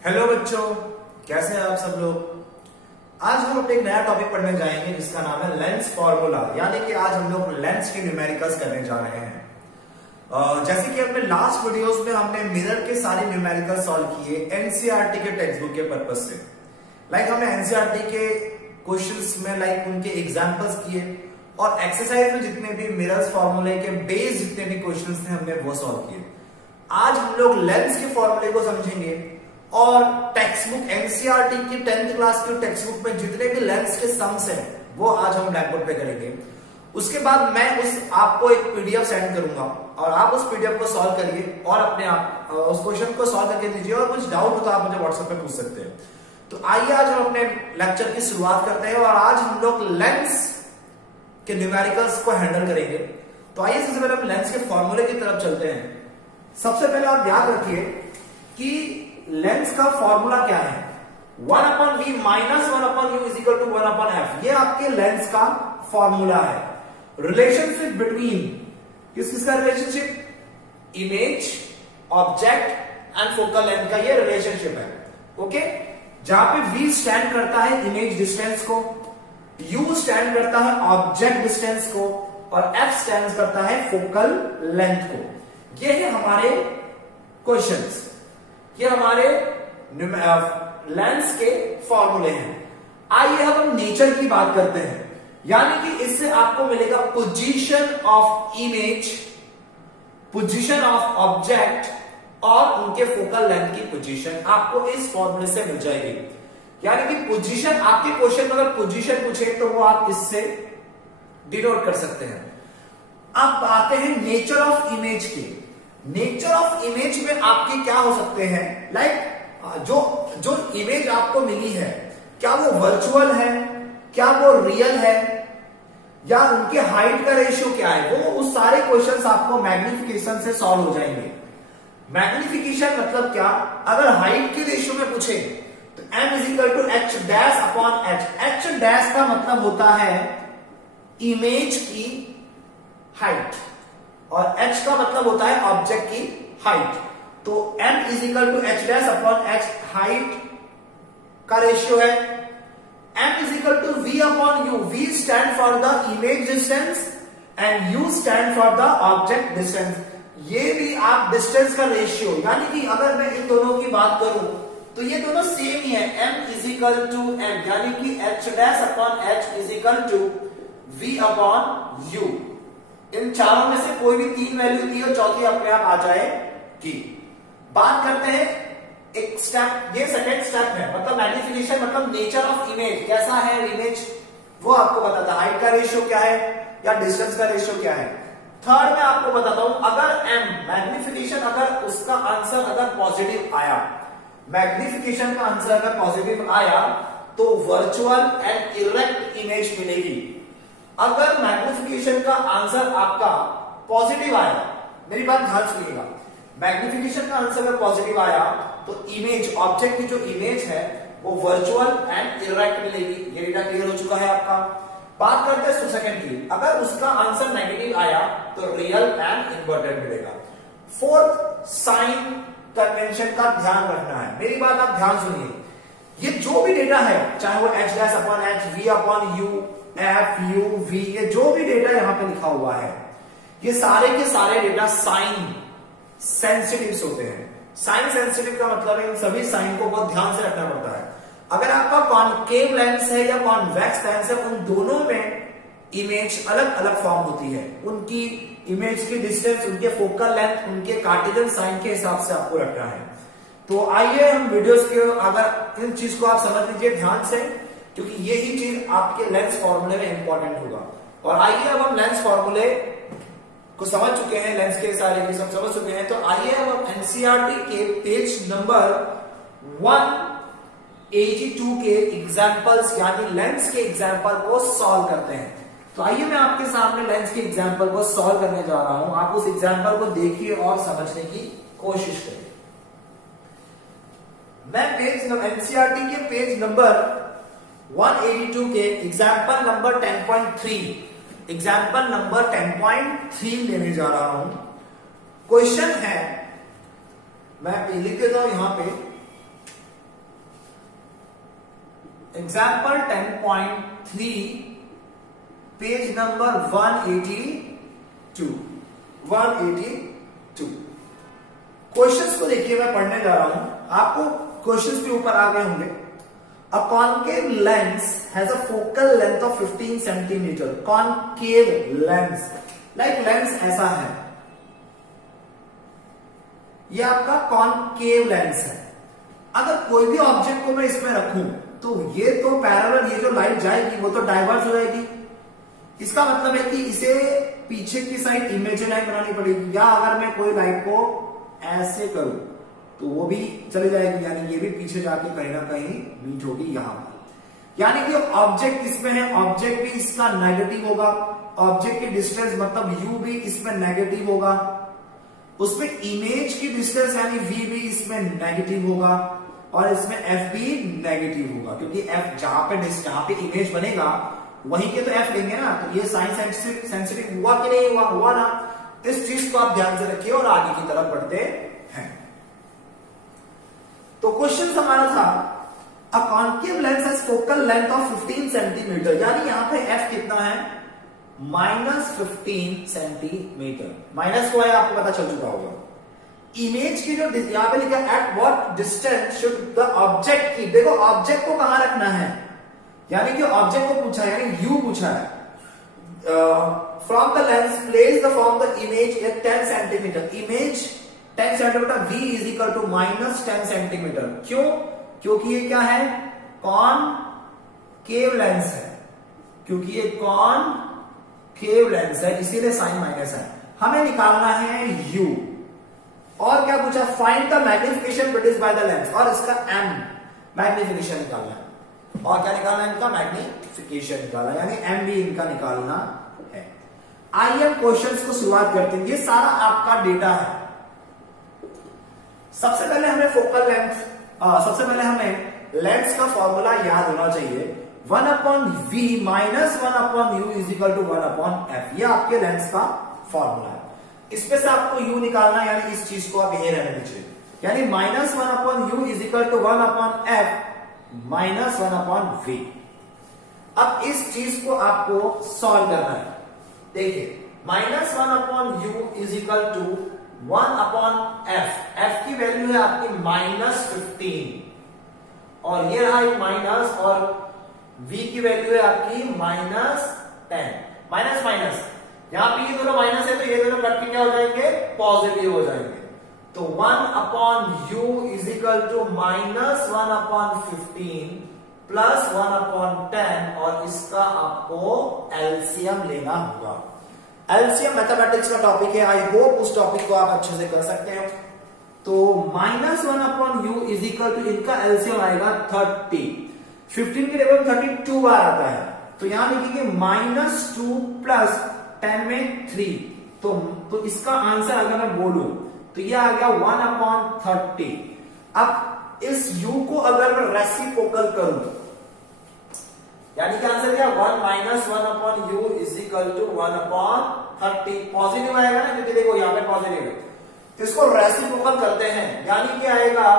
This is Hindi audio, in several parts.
हेलो बच्चों, कैसे हैं आप सब लोग। आज हम अपने एक नया टॉपिक पढ़ने जाएंगे जिसका नाम है लेंस फॉर्मूला। यानी कि आज हम लोग लेंस के न्यूमेरिकल्स करने जा रहे हैं। जैसे कि अपने लास्ट वीडियोस में हमने मिरर के सारे न्यूमेरिकल सॉल्व किए एनसीईआरटी के टेक्स्ट बुक के पर्पज से। हमने एनसीईआरटी के क्वेश्चंस में उनके एग्जांपल्स किए और एक्सरसाइज में जितने भी मिरर्स फॉर्मूले के बेस जितने भी क्वेश्चंस थे हमने वो सॉल्व किए। आज हम लोग लेंस के फॉर्मूले को समझेंगे और टेक्स्ट बुक एनसीईआरटी की 10th क्लास की टेक्स्ट बुक में जितने भी लेंस के सम्स हैं वो आज हम ब्लैक बोर्ड पे करेंगे। उसके बाद मैं आपको एक पीडीएफ सेंड करूंगा और आप उस पीडीएफ को सॉल्व करिए और अपने आप उस क्वेश्चन को सॉल्व करके दीजिए और कुछ डाउट हो तो आप मुझे व्हाट्सएप पे पूछ सकते हैं। तो आइए आज हम अपने लेक्चर की शुरुआत करते हैं और आज हम लोग लेंस के न्यूमेरिकल्स को हैंडल करेंगे। तो आइए सबसे पहले हम लेंस के फॉर्मूले की तरफ चलते हैं। सबसे पहले आप याद रखिए कि लेंस का फॉर्मूला क्या है, 1/v minus 1/u is equal to 1/f। ये आपके लेंस का फॉर्मूला है। रिलेशनशिप बिटवीन किसका relationship, image, object and focal length का ये रिलेशनशिप है। ओके, जहां पे v स्टैंड करता है इमेज डिस्टेंस को, u स्टैंड करता है ऑब्जेक्ट डिस्टेंस को और f स्टैंड करता है फोकल लेंथ को। ये है हमारे क्वेश्चंस, ये हमारे लेंस के फॉर्मूले हैं। आइए अब हम नेचर की बात करते हैं। यानी कि इससे आपको मिलेगा position of image, position of object और उनके फोकल लेंथ की पोजीशन आपको इस फॉर्मूले से मिल जाएगी। यानी कि पोजीशन, आपके क्वेश्चन में अगर पोजीशन पूछे तो वो आप इससे डिनोट कर सकते हैं। अब आते हैं नेचर ऑफ इमेज के। नेचर ऑफ इमेज में आपके क्या हो सकते हैं, जो इमेज आपको मिली है क्या वो वर्चुअल है, क्या वो रियल है, या उनके हाइट का रेशियो क्या है, वो उस सारे क्वेश्चंस आपको मैग्निफिकेशन से सॉल्व हो जाएंगे। मैग्निफिकेशन मतलब क्या, अगर हाइट के रेशियो में पूछे तो m is equal to h dash upon h। h dash का मतलब होता है इमेज की हाइट और h का मतलब होता है ऑब्जेक्ट की हाइट। तो m is equal to h dash upon h height का रेशियो है। m is equal to v upon u। v stand for the image distance and u stand for the object distance. ये भी आप डिस्टेंस का रेशियो, यानी कि अगर मैं इन दोनों की बात करूं तो ये दोनों सेम ही है। m is equal to m, यानी कि h dash upon h is equal to v upon u। इन चारों में से कोई भी तीन वैल्यू दी और चौथी अपने आप आ जाएगी। बात करते हैं एक स्टेप, ये सेकंड स्टेप है, मतलब मैग्निफिकेशन, मतलब नेचर ऑफ इमेज, कैसा है इमेज वो आपको बताता है, हाइट का रेशियो क्या है या डिस्टेंस का रेशियो क्या है। थर्ड में आपको बताता हूं, अगर m मैग्निफिकेशन, अगर उसका आंसर अगर पॉजिटिव आया, मैग्निफिकेशन का आंसर अगर पॉजिटिव आया तो वर्चुअल एंड इरेक्ट इमेज मिलेगी। अगर मैग्निफिकेशन का आंसर आपका पॉजिटिव आया, मेरी बात ध्यान सुनिएगा, मैग्निफिकेशन का आंसर अगर पॉजिटिव आया तो इमेज, ऑब्जेक्ट की जो इमेज है वो वर्चुअल एंड इरेक्ट मिलेगी। ये डेटा क्लियर हो चुका है आपका। बात करते हैं सेकंड की, अगर उसका आंसर नेगेटिव आया तो रियल एंड इन्वर्टेड मिलेगा। फोर्थ, साइन कन्वेंशन का ध्यान रखना है। मेरी बात आप ध्यान सुनिए, ये जो भी डेटा है, चाहे वो h dash upon h, v upon u, f, u, v, ये जो भी डेटा यहां पे लिखा हुआ है, ये सारे के सारे डेटा साइन सेंसिटिव होते हैं। साइन सेंसिटिव का मतलब है इन सभी साइन को बहुत ध्यान से रखना पड़ता है। अगर आपका कॉनकेव लेंस है या कॉन्वेक्स लेंस है, उन दोनों में इमेज अलग अलग फॉर्म होती है। उनकी इमेज की डिस्टेंस, उनके फोकल लेंथ, उनके कार्टेशियन साइन के हिसाब से आपको रखना है। तो आइए हम वीडियोस के, अगर इन चीज को आप समझ लीजिए ध्यान से, क्योंकि यही चीज आपके लेंस फॉर्मूले में इंपॉर्टेंट होगा। और आइए अब हम लेंस फॉर्मूले को समझ चुके हैं, लेंस के सारे के सब समझ चुके हैं, तो आइए अब हम एनसीईआरटी के पेज नंबर 182 के एग्जाम्पल्स, यानी लेंस के एग्जाम्पल को सॉल्व करते हैं। तो आइए मैं आपके सामने लेंस के एग्जाम्पल को सॉल्व करने जा रहा हूं। आप उस एग्जाम्पल को देखिए और समझने की कोशिश करिए। मैं पेज एनसीईआरटी के पेज नंबर 182 के एग्जाम्पल नंबर 10.3, एग्जाम्पल नंबर 10.3 लेने जा रहा हूं। क्वेश्चन है, मैं लिख देता हूं यहां पे, एग्जाम्पल 10.3 पेज नंबर 182 क्वेश्चंस को देखिए, मैं पढ़ने जा रहा हूं, आपको क्वेश्चंस के ऊपर आ गए होंगे। A concave lens has a focal length of 15 centimetre. Concave lens, like lens ऐसा है, ये आपका कॉनकेव लेंस है। अगर कोई भी ऑब्जेक्ट को मैं इसमें रखूं तो ये तो पैरेलल, ये जो लाइट जाएगी वो तो डाइवर्ज हो जाएगी। इसका मतलब है कि इसे पीछे की साइड इमेजिनरी लाइन बनानी पड़ेगी, या अगर मैं कोई लाइट को ऐसे करूं तो वो भी चली जाएगी, यानी ये भी पीछे जाके कहीं ना कहीं मीट होगी यहां पर। यानी कि ऑब्जेक्ट इसमें है, ऑब्जेक्ट भी इसका नेगेटिव होगा, ऑब्जेक्ट की डिस्टेंस मतलब यू भी इसमें नेगेटिव होगा, उसमें इमेज की डिस्टेंस यानी v भी इसमें नेगेटिव होगा, और इसमें f भी नेगेटिव होगा, क्योंकि f जहां पे इमेज बनेगा वहीं के तो f लेंगे ना। तो ये साइन सेंसिटिव हुआ कि नहीं हुआ, हुआ ना। इस चीज को आप ध्यान से रखिए और आगे की तरफ बढ़ते हैं। तो क्वेश्चन हमारा था a concave lens has focal length of 15 centimetre, यानी यहां पे f कितना है, -15 सेंटीमीटर। माइनस को है आपको पता चल चुका होगा। इमेज की जो यहां पे लिखा है at what distance should the object की, देखो ऑब्जेक्ट को कहां रखना है, यानी कि ऑब्जेक्ट को पूछा है, यानी यू पूछा है। From the lens place the from the image at 10 centimetre, image 10 centimetre, v is equal to -10 centimetre. क्यों? क्योंकि ये क्या है, कॉनकेव लेंस है, क्योंकि ये कॉनकेव लेंस है, इसीलिए साइन माइनस है। हमें निकालना है u, और क्या पूछा, find the magnification produce by the lens, और इसका m मैग्निफिकेशन निकालना है। और क्या निकालना है, इनका मैग्निफिकेशन निकालना, यानी m भी इनका निकालना है। आइए हम क्वेश्चंस को शुरुआत करते हैं। ये सारा आपका डेटा है। सबसे पहले हमें फोकल लेंथ, सबसे पहले हमें लेंस का फॉर्मूला याद होना चाहिए, 1/v minus 1/u is equal to 1/f। ये आपके लेंस का फॉर्मूला है। इसमें से आपको u निकालना, यानी इस चीज को आप यही रहने दीजिए, यानी -1/u is equal to 1/f minus 1/v। अब इस चीज को आपको सॉल्व करना है। देखिए -1/u is equal to 1/f, f की वैल्यू है आपकी -15, और ये रहा एक माइनस, और v की वैल्यू है आपकी -10। माइनस माइनस, यहां पे ये दोनों माइनस है तो ये दोनों कट के क्या हो जाएंगे, पॉजिटिव हो जाएंगे। तो 1/u is equal to -1/15 plus 1/10, और इसका आपको एलसीएम लेना होगा। एलसीएम मैथमेटिक्स का टॉपिक है, आई होप उस टॉपिक को आप अच्छे से कर सकते हैं। तो -1/u इज इक्वल टू, इनका एलसीएम आएगा 30, 15 के टेबल में 32 बार आता है, तो यहां लिखेंगे -2 प्लस 10 में 3, तो इसका आंसर अगर मैं बोलूं तो ये आ गया 1/30। अब इस u को अगर मैं रेसिप्रोकल करूं, यानी कि आंसर क्या, 1 minus 1/u is equal to 1/30। Positive आएगा ना, क्योंकि देखो यहां पे पॉजिटिव है, तो इसको रेसिप्रोकल करते हैं, यानी कि आएगा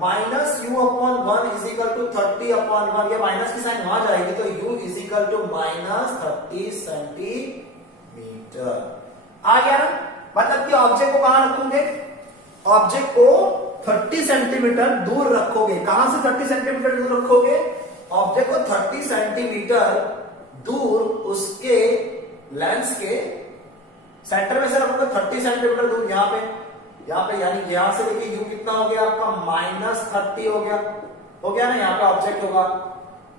-u/1 इज इक्वल टू 30/1, ये माइनस की साइन वहां जाएगी, तो u is equal to -30 centimetre. आ गया ना, मतलब कि ऑब्जेक्ट को कहां रखोगे, ऑब्जेक्ट को 30 सेंटीमीटर दूर रखोगे। कहां से 30 सेंटीमीटर दूर रखोगे, ऑब्जेक्ट को 30 सेंटीमीटर दूर उसके लेंस के सेंटर में से रखोगे, 30 सेंटीमीटर दूर यहां पे, यानी यहां से देखिए u कितना हो गया आपका, -30 हो गया ना, यहाँ पे ऑब्जेक्ट होगा,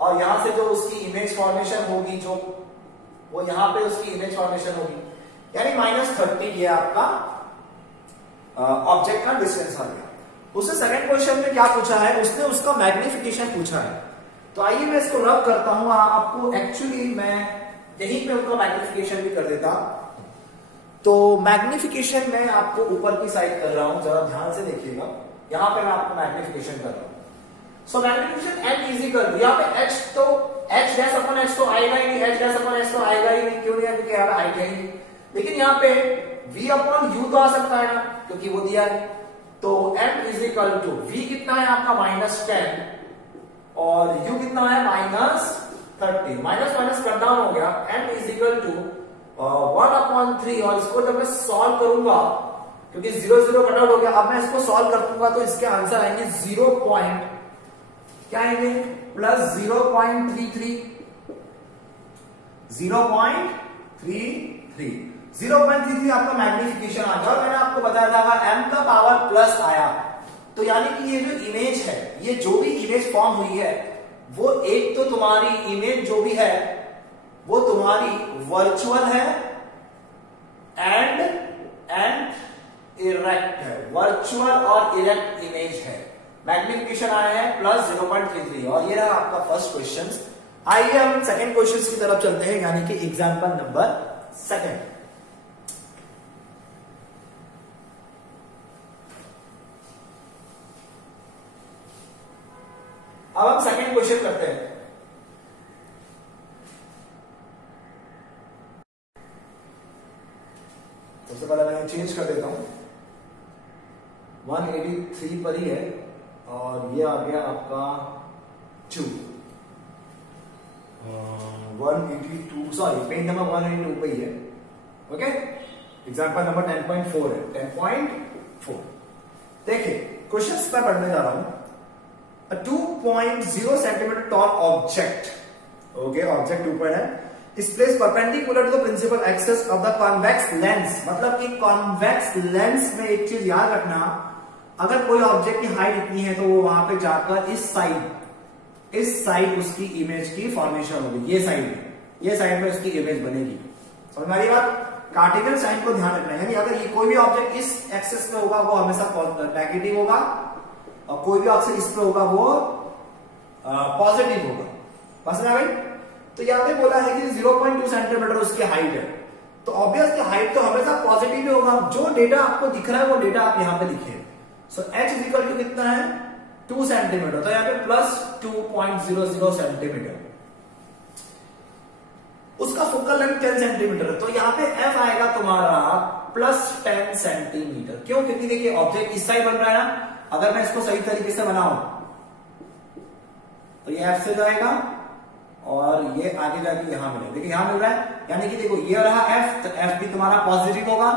और यहां से जो उसकी इमेज फॉर्मेशन होगी, जो वो यहां पे उसकी इमेज फॉर्मेशन होगी, यानी -30 ये आपका ऑब्जेक्ट का डिस्टेंस आ गया। उससे सेकंड क्वेश्चन में क्या पूछा है, उसने उसका मैग्निफिकेशन पूछा है। तो आइए मैं इसको रब करता हूं, आपको एक्चुअली मैं यहीं पे उसका मैग्निफिकेशन भी कर देता। तो मैग्निफिकेशन मैं आपको ऊपर की साइड कर रहा हूं, जरा ध्यान से देखिएगा, यहां पे मैं आपको मैग्निफिकेशन कर रहा हूं। So magnification m is equal to, यहां पे h तो h डैश अपॉन h तो आएगा ही नहीं, h डैश अपॉन h तो आएगा ही नहीं, क्यों नहीं, क्योंकि यहां पे आएगा ही नहीं। लेकिन यहाँ पे v अपॉन u तो आ सकता है ना, क्योंकि वो दिया है। तो m is equal to v कितना है आपका, -10, और u कितना है -30, माइनस माइनस कट डाउन हो गया, m इज इक्वल टू 1/3, और इसको जब मैं सॉल्व करूंगा क्योंकि 0 0 कट आउट हो गया, अब मैं इसको सॉल्व कर दूंगा तो इसके आंसर आएंगे 0 पॉइंट क्या आएंगे प्लस 0.33, 0.33 आपका मैग्निफिकेशन आ गया। और मैंने आपको बताया था अगर m का पावर प्लस आया तो यानी कि ये जो इमेज है, ये जो भी इमेज फॉर्म हुई है वो एक तो तुम्हारी इमेज जो भी है वो तुम्हारी वर्चुअल है एंड इरेक्ट है, वर्चुअल और इरेक्ट इमेज है। मैग्निफिकेशन आया है प्लस 0.33 और ये रहा आपका फर्स्ट क्वेश्चन। आइए हम सेकंड क्वेश्चन की तरफ चलते हैं, यानी कि एग्जांपल नंबर 2। अब हम सेकंड क्वेश्चन करते हैं। सबसे पहले मैं चेंज कर देता हूं, 183 पर ही है और ये आ गया आपका 2 182, सॉरी पेज नंबर 182 पे ही है। ओके, एग्जांपल नंबर 10.4 है, 10.4। देखिए क्वेश्चन मैं पढ़ने जा रहा हूं। A 2.0 centimeter tall object, okay, object 2 है, is placed perpendicular to the principal axis of the convex lens। मतलब कि convex lens में एक चीज याद रखना, अगर कोई ऑब्जेक्ट की हाइट इतनी है तो वो वहां पे जाकर इस साइड उसकी इमेज की फॉर्मेशन होगी, ये साइड में उसकी इमेज बनेगी। समझ में आ रही बात? कार्टिकल साइन को ध्यान रखना है, यानी अगर ये कोई भी ऑब्जेक्ट इस एक्सिस पे होगा वो हमेशा नेगेटिव होगा और कोई भी ऑब्जेक्ट इस पे होगा वो पॉजिटिव होगा। बस ना भाई, तो यहाँ पे बोला है कि 0.2 सेंटीमीटर उसकी हाइट है, तो ऑब्वियसली हाइट तो हमेशा पॉजिटिव ही होगा। जो डेटा आपको दिख रहा है वो डेटा आप यहाँ पे लिखिए। सो h इक्वल टू कितना है 2 सेंटीमीटर, तो यहाँ पे प्लस 2.00 सेंटीमीटर। उसका फोकल लेंथ 10 सेंटीमीटर है, तो यहाँ पे f आएगा तुम्हारा प्लस 10 सेंटीमीटर। क्यों? क्योंकि देखिए ऑब्जेक्ट इस साइड बन रहा है ना, अगर मैं इसको सही तरीके से बनाऊं तो ये f से जाएगा और ये आगे जाके यहां मिलेगा। देखिए यहां मिल रहा है, यानी कि देखो ये रहा f, तो f भी तुम्हारा पॉजिटिव होगा।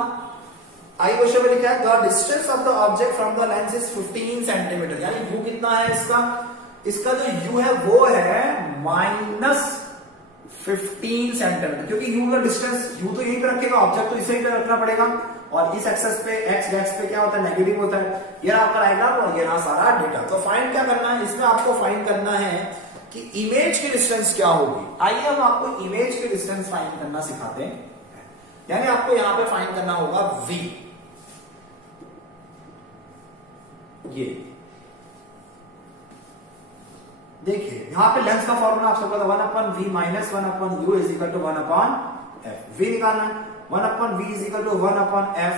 आई क्वेश्चन में लिखा है the distance of the object from the lens is 15 centimetre, यानी u कितना है इसका जो u है वो है -15 सेंटीमीटर, क्योंकि u का डिस्टेंस, u तो यहीं पे रखेगा, ऑब्जेक्ट तो इसे ही रखना पड़ेगा और इस एक्सेस पे x एक्स पे क्या होता है नेगेटिव होता है। ये आपका आएगा और ये रहा सारा डेटा। तो फाइंड क्या करना है इसमें, आपको फाइंड करना है कि इमेज की डिस्टेंस क्या होगी। आइए हम आपको इमेज की डिस्टेंस फाइंड करना सिखाते हैं, यानी आपको यहां पे फाइंड करना होगा v। ये देखिए यहां पे लेंस का फॉर्मूला आप सबको 1/v minus 1/u is equal to 1/f। v निकालना है, 1/v is equal to 1/f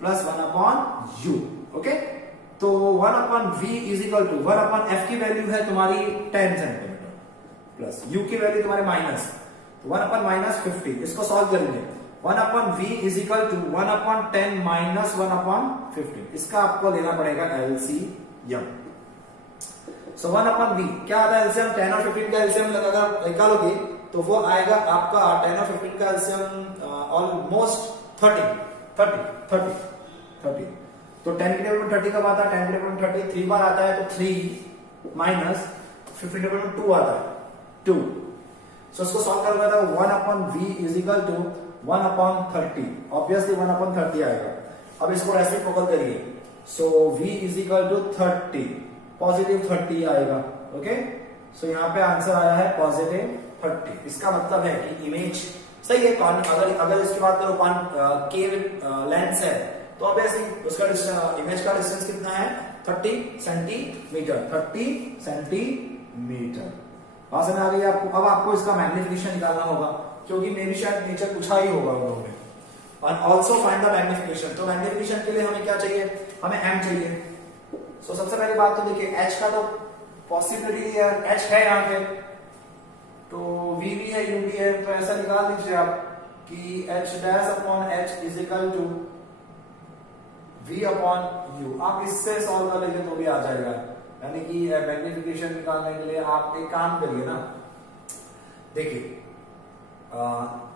plus 1/u। Okay, तो 1/v is equal to 1/f की वैल्यू है तुम्हारी 10 सेंटीमीटर प्लस u की वैल्यू तुम्हारे माइनस, तो 1/-50। इसको सॉल्व करेंगे, 1/v is equal to 1/10 minus 1/50। इसका आपको लेना पड़ेगा LCM। सो 1/v क्या आता है एलसीएम, 10 और 15 का एलसीएम लगाकर निकालोगे तो वो आएगा आपका 10 और 15 का एलसीएम ऑलमोस्ट 30। तो 10 के टेबल में 30 कब आता है, 10 के टेबल में 30 3 बार आता है, तो 3 माइनस 15 टेबल में 2 आता है 2। सो इसको सॉल्व करना था, 1/v is equal to 1/30, obviously 1/30 आएगा। अब इसको रेसिप्रोकल करिए, so v is equal to 30, positive 30 आएगा। ओके, सो यहाँ पे आंसर आया है पॉजिटिव 30। इसका मतलब है कि इमेज सही है। अगर इसकी बात करो के लेंस है तो ऑब्वियसली उसका इमेज का डिस्टेंस कितना है 30 सेंटीमीटर। वहां से आ गई आपको। अब आपको इसका मैग्निफिकेशन निकालना होगा, क्योंकि मे भी शायद नेचर पूछा ही होगा उन लोगों ने। और ऑल्सो फाइंड द मैग्निफिकेशन। तो मैग्निफिकेशन के लिए हमें क्या चाहिए, हमें m चाहिए। सो सबसे पहली बात तो देखिए h का तो पॉसिबिलिटी है, h है यहाँ पे, तो v भी है u भी है, तो ऐसा निकाल दीजिए आप कि h' is equal to v/u। आप इससे सॉल्व कर लीजिए तो भी आ जाएगा। यानी कि मैग्निफिकेशन निकालने के लिए आप एक काम करिए ना, देखिए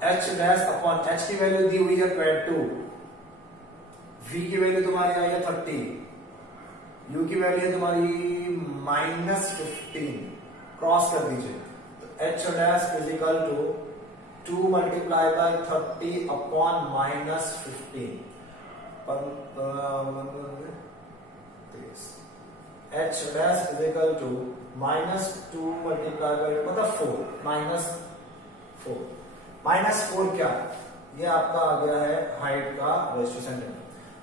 एच डैश अपॉन एच की वैल्यू दी हुई है 22, v की वैल्यू तुम्हारी आई है 30, u की वैल्यू है तुम्हारी -15, क्रॉस कर दीजिए। तो H dash is equal to 2 multiply by 30 upon -15, H dash is equal to -2 multiply by मतलब 4 -4 क्या, ये आपका आ गया है हाइट का रेशियो, सेंटीमीटर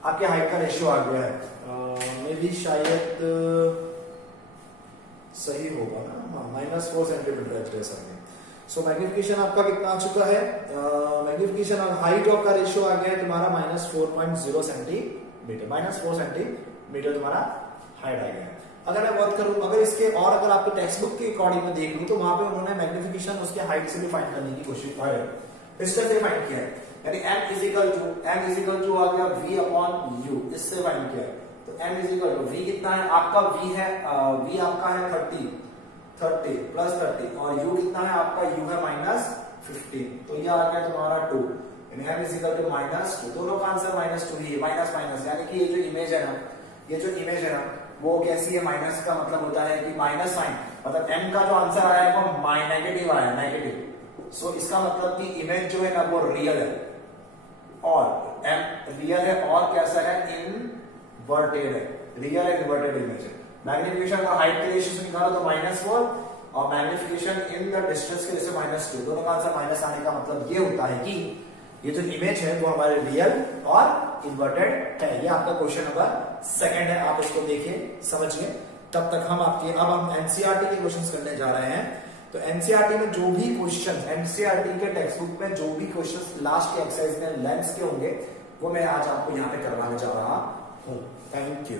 आपके हाइट का रेशियो आ गया है, मे भी शायद सही होगा ना, -4 सेंटीमीटर एच डैश आ गया। सो मैग्निफिकेशन आपका कितना आ चुका है, मैग्निफिकेशन और हाइट ऑफ का रेशियो आ गया है तुम्हारा -4.0 सेंटीमीटर, -4 सेंटीमीटर तुम्हारा हाइट आ गया है। अगर मैं बात करूं, अगर इसके और अगर आपके टेक्स्ट बुक के अकॉर्डिंग में देख लूं तो वहां पे उन्होंने मैग्निफिकेशन उसके हाइट से भी फाइंड करने की कोशिश की है, इस तरह से फाइंड किया है, यानी m इज इक्वल टू आ गया v अपॉन u, इससे फाइंड किया है। तो m is equal to v कितना है आपका, v है v आपका है 30 प्लस 30 और u कितना है आपका, u है -15, तो ये आ गया तुम्हारा 2, यानी m इज इक्वल टू -2, दोनों का आंसर -2 ही है, माइनस, यानी कि ये जो इमेज है ना, वो कैसी है, माइनस का मतलब होता है कि माइनस साइन, मतलब m का जो आंसर आया है वो नेगेटिव आया, नेगेटिव। सो इसका मतलब कि इमेज जो है ना वो रियल है, और m रियल है और कैसा है, इनवर्टेड है, रियल एंड इनवर्टेड इमेज है। मैग्निफिकेशन का हाइट के रेशियो से निकालो तो -4 और मैग्निफिकेशन इन द डिस्टेंस के रेशियो -2, दोनों का आंसर माइनस आने का मतलब ये होता है कि ये जो इमेज है वो हमारे रियल और इन्वर्टेड है। ये आपका क्वेश्चन नंबर 2 है, आप इसको देखिए समझिए। तब तक अब हम एनसीईआरटी के क्वेश्चंस करने जा रहे हैं। तो एनसीईआरटी में जो भी क्वेश्चन, एनसीईआरटी के टेक्स्ट बुक में जो भी क्वेश्चन लास्ट के एक्सरसाइज में लेंथ्स के होंगे वो मैं आज आपको यहाँ पे करवाने जा रहा हूँ। Thank you.